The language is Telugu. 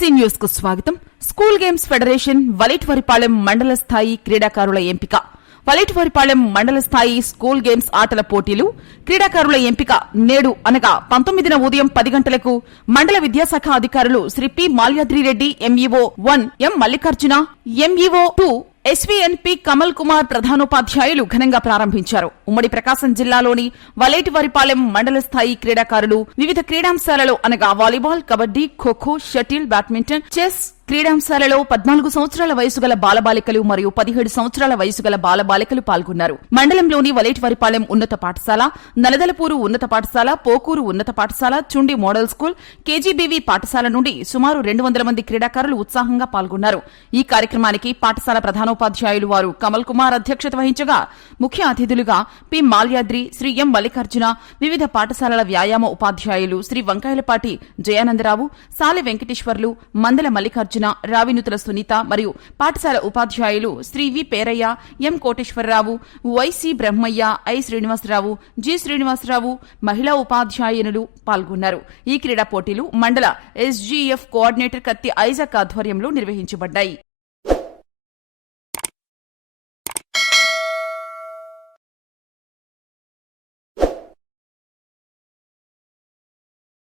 ఎస్సీ న్యూస్ కు స్వాగతం. స్కూల్ గేమ్స్ ఫెడరేషన్ వలేటివారిపాలెం మండల స్థాయి క్రీడాకారుల ఎంపిక. వలేటివారిపాలెం మండల స్థాయి స్కూల్ గేమ్స్ ఆటల పోటీలు క్రీడాకారుల ఎంపిక నేడు అనగా 19న ఉదయం 10 గంటలకు మండల విద్యాశాఖ అధికారులు శ్రీ పి మాల్యాద్రిరెడ్డి ఎంఈఓ 1 ఎం మల్లికార్జున ఎంఈఓ 2 ఎస్వీఎన్పి కమల్ కుమార్ ప్రధానోపాధ్యాయులు ఘనంగా ప్రారంభించారు. ఉమ్మడి ప్రకాశం జిల్లాలోని వలేటివారిపాలెం మండల స్థాయి క్రీడాకారులు వివిధ క్రీడాంశాలలో అనగా volleyball, kabaddi, kho kho, shuttle, badminton, chess క్రీడాంశాలలో 14 సంవత్సరాల వయసు గల బాలబాలికలు మరియు 17 సంవత్సరాల వయసు గల బాలబాలికలు పాల్గొన్నారు. మండలంలోని వలేటివారిపాలెం ఉన్నత పాఠశాల, నలదలపూరు ఉన్నత పాఠశాల, పోకూరు ఉన్నత పాఠశాల, చుండి మోడల్ స్కూల్, కేజీబీవీ పాఠశాల నుండి సుమారు 200 మంది క్రీడాకారులు ఉత్సాహంగా పాల్గొన్నారు. ఈ కార్యక్రమానికి పాఠశాల ప్రధానోపాధ్యాయులు వారు కమల్ కుమార్ అధ్యక్షత వహించగా ముఖ్య అతిథులుగా పి మాల్యాద్రి, శ్రీ ఎం మల్లికార్జున, వివిధ పాఠశాలల వ్యాయామ ఉపాధ్యాయులు శ్రీ వంకాయలపాటి జయానందరావు, సాలె వెంకటేశ్వర్లు, మందల మల్లికార్జున, రావినుతుల సునీత మరియు పాఠశాల ఉపాధ్యాయులు Shri V Perayya, M Koteswararao, YC Brahmayya, I Srinivasarao, G Srinivasarao, మహిళా ఉపాధ్యాయునులు పాల్గొన్నారు. ఈ క్రీడా పోటీలు మండల ఎస్జీఎఫ్ కోఆర్డినేటర్ కత్తి ఐజాక్ ఆధ్వర్యంలో నిర్వహించబడ్డాయి.